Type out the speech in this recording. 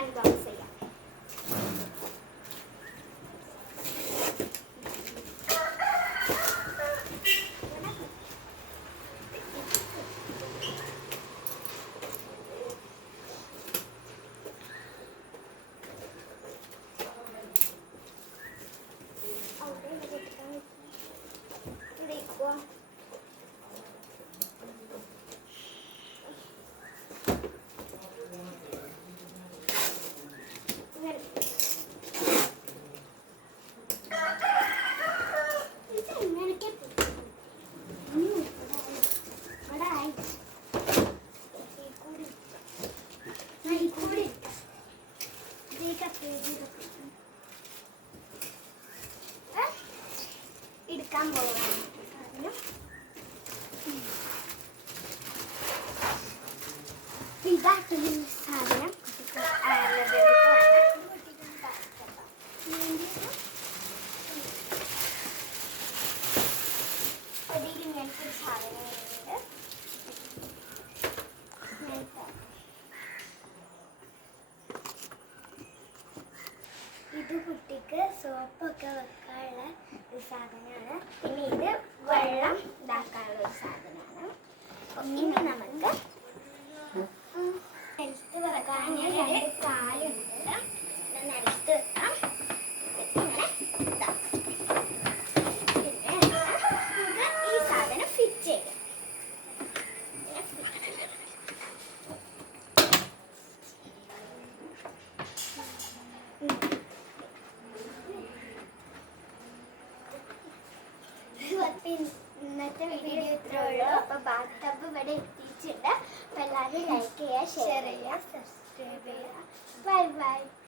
Unbox ചെയ്യാം. എടുക്കാൻ പോകാം. ഇതാട്ടൊരു സാധനം ഒടിയിൽ ഇങ്ങനത്തെ സാധനങ്ങളുണ്ട്. ഇത് കുട്ടിക്ക് സോപ്പൊക്കെ വെക്കാനുള്ള ഒരു സാധനമാണ്. പിന്നെ ഇത് വെള്ളം ഇതാക്കാനുള്ള ഒരു സാധനമാണ്. ഇനി നമുക്ക് നിലത്ത് വെക്കാൻ രണ്ട് കാലുണ്ട്. നിലത്ത് വെക്കാം. ഇങ്ങനെ ഇതാക്കാം. പിന്നെ നമുക്ക് ഈ സാധനം ഫിറ്റ് ചെയ്യാം. ഇന്നത്തെ വീഡിയോ ഇത്രേ ഉള്ളൂ. അപ്പോൾ ബാത്ത് ടബ് ഇവിടെ എത്തിയിട്ടുണ്ട്. അപ്പോൾ എല്ലാവരും ലൈക്ക് ചെയ്യുക, ഷെയർ ചെയ്യുക, സബ്സ്ക്രൈബ് ചെയ്യുക. Bye bye.